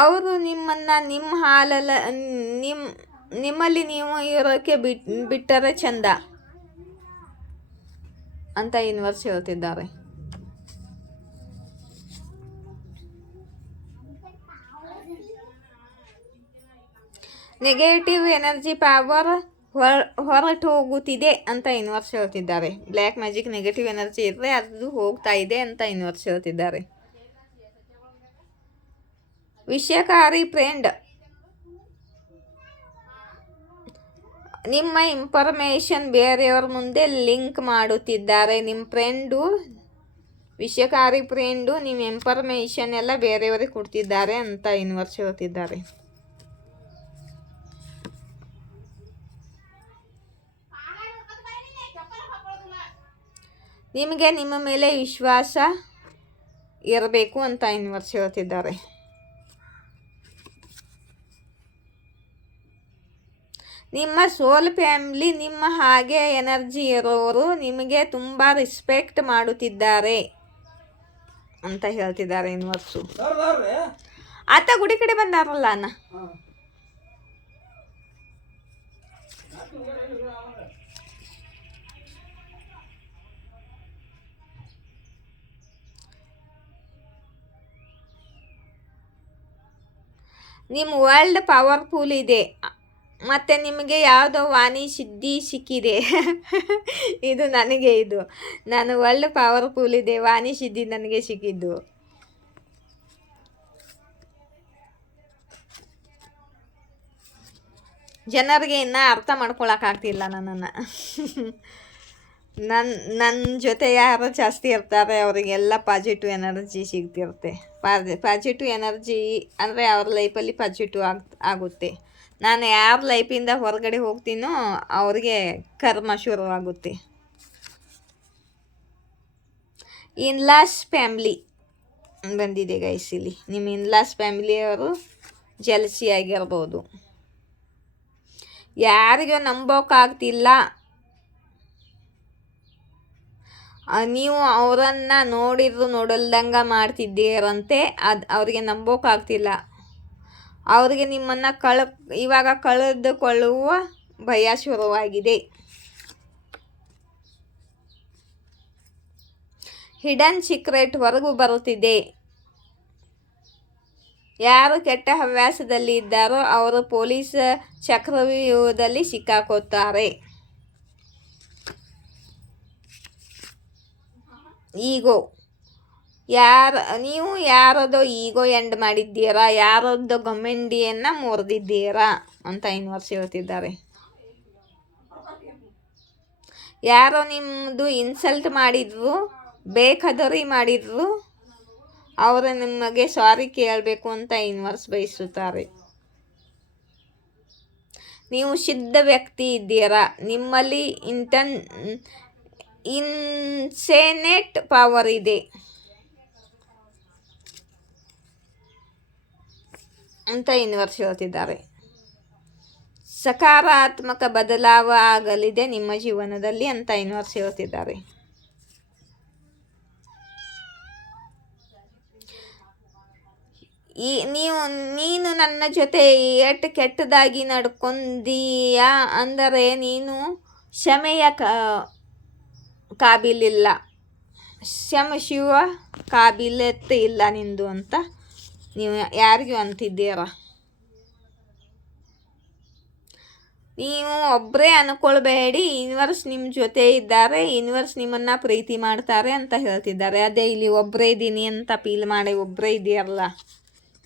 ಅವರು ನಿಮ್ಮನ್ನು ನಿಮ್ಮಲ್ಲಿ ನೀವು ಇರೋಕ್ಕೆ ಬಿಟ್ಟರೆ ಚಂದ ಅಂತ ಯೂನಿವರ್ಸ್ ಹೇಳ್ತಿದ್ದಾರೆ. ನೆಗೆಟಿವ್ ಎನರ್ಜಿ ಪವರ್ ಹೊರಟು ಹೋಗುತ್ತಿದೆ ಅಂತ ಯೂನಿವರ್ಸ್ ಹೇಳ್ತಿದ್ದಾರೆ. ಬ್ಲ್ಯಾಕ್ ಮ್ಯಾಜಿಕ್ ನೆಗೆಟಿವ್ ಎನರ್ಜಿ ಇದ್ದರೆ ಅದು ಹೋಗ್ತಾ ಇದೆ ಅಂತ ಯೂನಿವರ್ಸ್ ಹೇಳ್ತಿದ್ದಾರೆ. ವಿಷಯಕಾರಿ ಫ್ರೆಂಡ್ ನಿಮ್ಮ ಇನ್ಫಾರ್ಮೇಷನ್ ಬೇರೆಯವ್ರ ಮುಂದೆ ಲಿಂಕ್ ಮಾಡುತ್ತಿದ್ದಾರೆ. ನಿಮ್ಮ ವಿಷಯಕಾರಿ ಫ್ರೆಂಡು ನಿಮ್ಮ ಇನ್ಫಾರ್ಮೇಷನ್ ಎಲ್ಲ ಬೇರೆಯವರಿಗೆ ಕೊಡ್ತಿದ್ದಾರೆ ಅಂತ ಯೂನಿವರ್ಸ್ ಹೇಳ್ತಿದ್ದಾರೆ. ನಿಮಗೆ ನಿಮ್ಮ ಮೇಲೆ ವಿಶ್ವಾಸ ಇರಬೇಕು ಅಂತ ಯೂನಿವರ್ಸ್ ಹೇಳ್ತಿದ್ದಾರೆ. ನಿಮ್ಮ ಸೋಲ್ ಫ್ಯಾಮಿಲಿ ನಿಮ್ಮ ಹಾಗೆ ಎನರ್ಜಿ ಇರೋರು ನಿಮಗೆ ತುಂಬ ರೆಸ್ಪೆಕ್ಟ್ ಮಾಡುತ್ತಿದ್ದಾರೆ ಅಂತ ಹೇಳ್ತಿದ್ದಾರೆ ಯೂನಿವರ್ಸು. ಆತ ಗುಡಿ ಕಡೆ ಬಂದಾರಲ್ಲ ಅಣ್ಣ. ನಿಮ್ಮ ವರ್ಲ್ಡ್ ಪವರ್ಫುಲ್ ಇದೆ ಮತ್ತು ನಿಮಗೆ ಯಾವುದೋ ವಾಣಿ ಸಿದ್ಧಿ ಸಿಕ್ಕಿದೆ. ಇದು ನನಗೆ ನಾನು ವರ್ಲ್ಡ್ ಪವರ್ಫುಲ್ ಇದೆ, ವಾಣಿ ಸಿದ್ಧಿ ನನಗೆ ಸಿಕ್ಕಿದ್ದು. ಜನರಿಗೆ ಇನ್ನೂ ಅರ್ಥ ಮಾಡ್ಕೊಳಕ್ಕಾಗ್ತಿಲ್ಲ ನನ್ನನ್ನು. ನನ್ನ ಜೊತೆ ಯಾರು ಜಾಸ್ತಿ ಇರ್ತಾರೆ ಅವರಿಗೆಲ್ಲ ಪಾಸಿಟಿವ್ ಎನರ್ಜಿ ಸಿಗ್ತಿರುತ್ತೆ. ಪಾಸಿಟಿವ್ ಎನರ್ಜಿ ಅಂದರೆ ಅವ್ರ ಲೈಫಲ್ಲಿ ಪಾಸಿಟಿವ್ ಆಗುತ್ತೆ. ನಾನು ಯಾರ ಲೈಫಿಂದ ಹೊರಗಡೆ ಹೋಗ್ತೀನೋ ಅವ್ರಿಗೆ ಕರ್ಮ ಶುರುವಾಗುತ್ತೆ. ಇನ್ಲಾಸ್ ಫ್ಯಾಮ್ಲಿ ಬಂದಿದೆ ಗೈಸ್ ಇಲ್ಲಿ. ನಿಮ್ಮ ಇನ್ಲಾಸ್ ಫ್ಯಾಮಿಲಿಯವರು ಜಲಸಿ ಆಗಿರ್ಬೋದು. ಯಾರಿಗೂ ನಂಬೋಕ್ಕಾಗ್ತಿಲ್ಲ. ನೀವು ಅವರನ್ನು ನೋಡಲ್ದಂಗೆ ಮಾಡ್ತಿದ್ದೀರಂತೆ. ಅವರಿಗೆ ನಂಬೋಕ್ಕಾಗ್ತಿಲ್ಲ. ಅವರಿಗೆ ನಿಮ್ಮನ್ನು ಇವಾಗ ಕಳೆದುಕೊಳ್ಳುವ ಭಯ ಶುರುವಾಗಿದೆ. ಹಿಡನ್ ಸೀಕ್ರೆಟ್ ಹೊರಗು ಬರುತ್ತಿದೆ. ಯಾರು ಕೆಟ್ಟ ಹವ್ಯಾಸದಲ್ಲಿ ಇದ್ದಾರೋ ಅವರು ಪೊಲೀಸ್ ಚಕ್ರವ್ಯೂಹದಲ್ಲಿ ಸಿಕ್ಕಾಕೋತಾರೆ. ಈಗೋ ನೀವು ಯಾರದೋ ಈಗೋ ಎಂಡ್ ಮಾಡಿದ್ದೀರಾ, ಯಾರದೋ ಗಮೆಂಡಿಯನ್ನು ಮುರಿದಿದ್ದೀರಾ ಅಂತ ಯೂನಿವರ್ಸ್ ಹೇಳ್ತಿದ್ದಾರೆ. ಯಾರೋ ನಿಮ್ಮದು ಇನ್ಸಲ್ಟ್ ಮಾಡಿದ್ರು, ಬೇಖದರಿ ಮಾಡಿದ್ರು, ಅವರು ನಿಮಗೆ ಸಾರಿ ಕೇಳಬೇಕು ಅಂತ ಯೂನಿವರ್ಸ್ ಬಯಸುತ್ತಾರೆ. ನೀವು ಸಿದ್ಧ ವ್ಯಕ್ತಿ ಇದ್ದೀರಾ. ನಿಮ್ಮಲ್ಲಿ ಇನ್ಸೆನೆಟ್ ಪವರ್ ಇದೆ ಅಂತ ಯೂನಿವರ್ಸ್ ಹೇಳ್ತಿದ್ದಾರೆ. ಸಕಾರಾತ್ಮಕ ಬದಲಾವಣೆ ಆಗಲಿದೆ ನಿಮ್ಮ ಜೀವನದಲ್ಲಿ ಅಂತ ಯೂನಿವರ್ಸ್ ಹೇಳ್ತಿದ್ದಾರೆ. ನೀನು ನನ್ನ ಜೊತೆ ಎಷ್ಟು ಕೆಟ್ಟದಾಗಿ ನಡ್ಕೊಂಡೀಯಾ ಅಂದರೆ ನೀನು ಕ್ಷಮೆಯ ಕಾಬಿಲಿಲ್ಲ, ಕ್ಷಮಿಸುವ ಕಾಬಿಲತ್ತು ಇಲ್ಲ ನಿಂದು ಅಂತ ನೀವು ಯಾರಿಗೂ ಅಂತಿದ್ದೀರ. ನೀವು ಒಬ್ಬರೇ ಅಂದ್ಕೊಳ್ಬೇಡಿ, ಯೂನಿವರ್ಸ್ ನಿಮ್ಮ ಜೊತೆ ಇದ್ದಾರೆ, ಯೂನಿವರ್ಸ್ ನಿಮ್ಮನ್ನು ಪ್ರೀತಿ ಮಾಡ್ತಾರೆ ಅಂತ ಹೇಳ್ತಿದ್ದಾರೆ. ಅದೇ ಇಲ್ಲಿ ಒಬ್ಬರೇ ಇದ್ದೀನಿ ಅಂತ ಫೀಲ್ ಮಾಡಿ ಒಬ್ಬರೇ ಇದೆಯಲ್ಲ,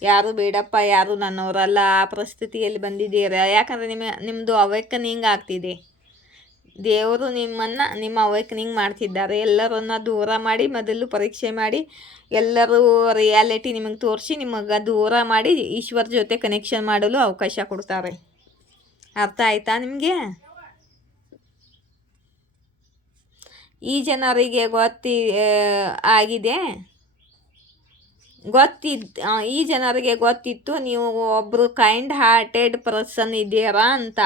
ಯಾರು ಬೇಡಪ್ಪ, ಯಾರು ನನ್ನವರಲ್ಲ, ಆ ಪರಿಸ್ಥಿತಿಯಲ್ಲಿ ಬಂದಿದ್ದೀರ. ಯಾಕಂದರೆ ನಿಮ್ಮದು ಅವೇಕನಿಂಗ್ ಆಗ್ತಿದೆ. ದೇವರು ನಿಮ್ಮ ಅವೇಕನಿಂಗ್ ಮಾಡ್ತಿದ್ದಾರೆ. ಎಲ್ಲರನ್ನ ದೂರ ಮಾಡಿ ಮೊದಲು ಪರೀಕ್ಷೆ ಮಾಡಿ ಎಲ್ಲರೂ ರಿಯಾಲಿಟಿ ನಿಮಗೆ ತೋರಿಸಿ ನಿಮಗೆ ದೂರ ಮಾಡಿ ಈಶ್ವರ ಜೊತೆ ಕನೆಕ್ಷನ್ ಮಾಡಲು ಅವಕಾಶ ಕೊಡ್ತಾರೆ. ಅರ್ಥ ಆಯ್ತಾ ನಿಮಗೆ? ಈ ಜನರಿಗೆ ಆಗಿದೆ ಈ ಜನರಿಗೆ ಗೊತ್ತಿತ್ತು ನೀವು ಒಬ್ಬರು ಕೈಂಡ್ ಹಾರ್ಟೆಡ್ ಪರ್ಸನ್ ಇದ್ದೀರಾ ಅಂತ.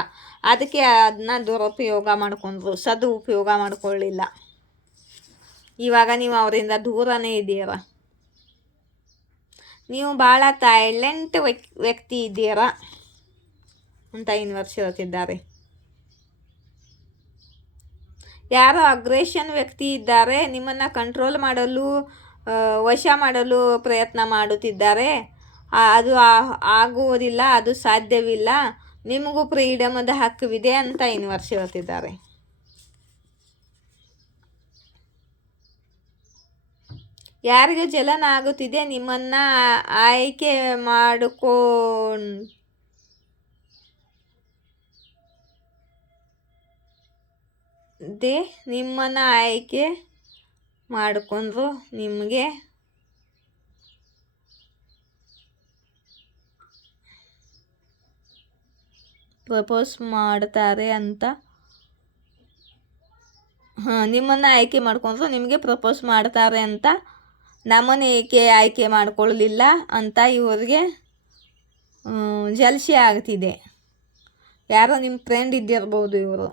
ಅದಕ್ಕೆ ಅದನ್ನ ದುರುಪಯೋಗ ಮಾಡ್ಕೊಂಡ್ರು, ಸದುಪಯೋಗ ಮಾಡ್ಕೊಳ್ಳಿಲ್ಲ. ಇವಾಗ ನೀವು ಅವರಿಂದ ದೂರನೇ ಇದ್ದೀರಾ. ನೀವು ಭಾಳ ಸೈಲೆಂಟ್ ವ್ಯಕ್ತಿ ಇದ್ದೀರಾ ಅಂತ ಯೂನಿವರ್ಸ್ ಹೇಳ್ತಿದ್ದಾರೆ. ಯಾರೋ ಅಗ್ರೆಷನ್ ವ್ಯಕ್ತಿ ಇದ್ದಾರೆ, ನಿಮ್ಮನ್ನು ಕಂಟ್ರೋಲ್ ಮಾಡಲು ವಶ ಮಾಡಲು ಪ್ರಯತ್ನ ಮಾಡುತ್ತಿದ್ದಾರೆ. ಅದು ಆಗುವುದಿಲ್ಲ, ಅದು ಸಾಧ್ಯವಿಲ್ಲ. ನಿಮಗೂ ಫ್ರೀಡಮದ ಹಕ್ಕುವಿದೆ ಅಂತ ಯೂನಿವರ್ಸ್ ಹೇಳ್ತಿದ್ದಾರೆ. ಯಾರಿಗೂ ಜಲನ ಆಗುತ್ತಿದೆ, ನಿಮ್ಮನ್ನು ಆಯ್ಕೆ ನಿಮ್ಮನ್ನು ಆಯ್ಕೆ ಮಾಡಿಕೊಂಡ್ರು ನಿಮಗೆ ಪ್ರಪೋಸ್ ಮಾಡ್ತಾರೆ ಅಂತ. ನಿಮ್ಮನ್ನು ಆಯ್ಕೆ ಮಾಡ್ಕೊಂಡ್ರು ನಿಮಗೆ ಪ್ರಪೋಸ್ ಮಾಡ್ತಾರೆ ಅಂತ. ನಮ್ಮನ್ನು ಏಕೆ ಆಯ್ಕೆ ಮಾಡ್ಕೊಳ್ಳಲಿಲ್ಲ ಅಂತ ಇವರಿಗೆ ಜಲ್ಸಿ ಆಗ್ತಿದೆ. ಯಾರೋ ನಿಮ್ಮ ಫ್ರೆಂಡ್ ಇದ್ದಿರ್ಬೋದು, ಇವರು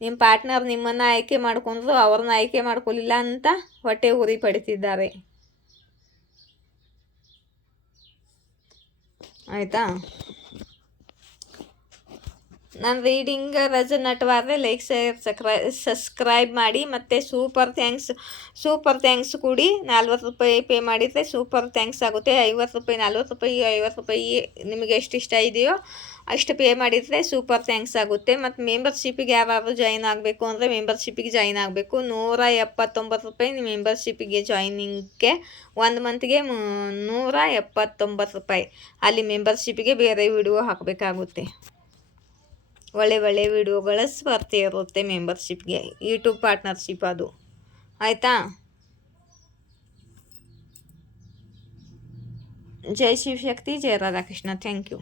ನಿಮ್ಮ ಪಾರ್ಟ್ನರ್ ನಿಮ್ಮನ್ನು ಆಯ್ಕೆ ಮಾಡ್ಕೊಂಡ್ರು ಅವ್ರನ್ನ ಆಯ್ಕೆ ಮಾಡ್ಕೊಳ್ಳಿಲ್ಲ ಅಂತ ಹೊಟ್ಟೆ ಉರಿ ಪಡಿತಿದ್ದಾರೆ. ಆಯಿತಾ? ನನ್ನ ರೀಡಿಂಗ್ ರೆಸನೇಟ್ ಲೈಕ್ ಸಬ್ಸ್ಕ್ರೈಬ್ ಮಾಡಿ. ಮತ್ತು ಸೂಪರ್ ಥ್ಯಾಂಕ್ಸ್ ಕೊಡಿ. 40 ರೂಪಾಯಿ ಪೇ ಮಾಡಿದರೆ ಸೂಪರ್ ಥ್ಯಾಂಕ್ಸ್ ಆಗುತ್ತೆ. 50 ರೂಪಾಯಿ, 40 ರೂಪಾಯಿ, 50 ರೂಪಾಯಿ ನಿಮಗೆ ಎಷ್ಟು ಇಷ್ಟ ಇದೆಯೋ ಅಷ್ಟು ಪೇ ಮಾಡಿದರೆ ಸೂಪರ್ ಥ್ಯಾಂಕ್ಸ್ ಆಗುತ್ತೆ. ಮತ್ತು ಮೆಂಬರ್ಶಿಪ್ಪಿಗೆ ಯಾರಾದರೂ ಜಾಯಿನ್ ಆಗಬೇಕು ಅಂದರೆ ಮೆಂಬರ್ಶಿಪ್ಪಿಗೆ ಜಾಯಿನ್ ಆಗಬೇಕು. 179 ರೂಪಾಯಿ ಮೆಂಬರ್ಶಿಪ್ಪಿಗೆ ಜಾಯ್ನಿಂಗ್ಗೆ, 1 ಮಂತ್ಗೆ 179 ರೂಪಾಯಿ. ಅಲ್ಲಿ ಮೆಂಬರ್ಶಿಪ್ಪಿಗೆ ಬೇರೆ ವಿಡಿಯೋ ಹಾಕಬೇಕಾಗುತ್ತೆ. ಒಳ್ಳೆ ವಿಡಿಯೋಗಳ ಸ್ಪರ್ಧೆ ಇರುತ್ತೆ ಮೆಂಬರ್ಶಿಪ್ಗೆ. ಯೂಟ್ಯೂಬ್ ಪಾರ್ಟ್ನರ್ಶಿಪ್ ಅದು. ಆಯಿತಾ? ಜೈ ಶಿವಶಕ್ತಿ, ಜೈ ರಾಧಾಕೃಷ್ಣ. Thank you.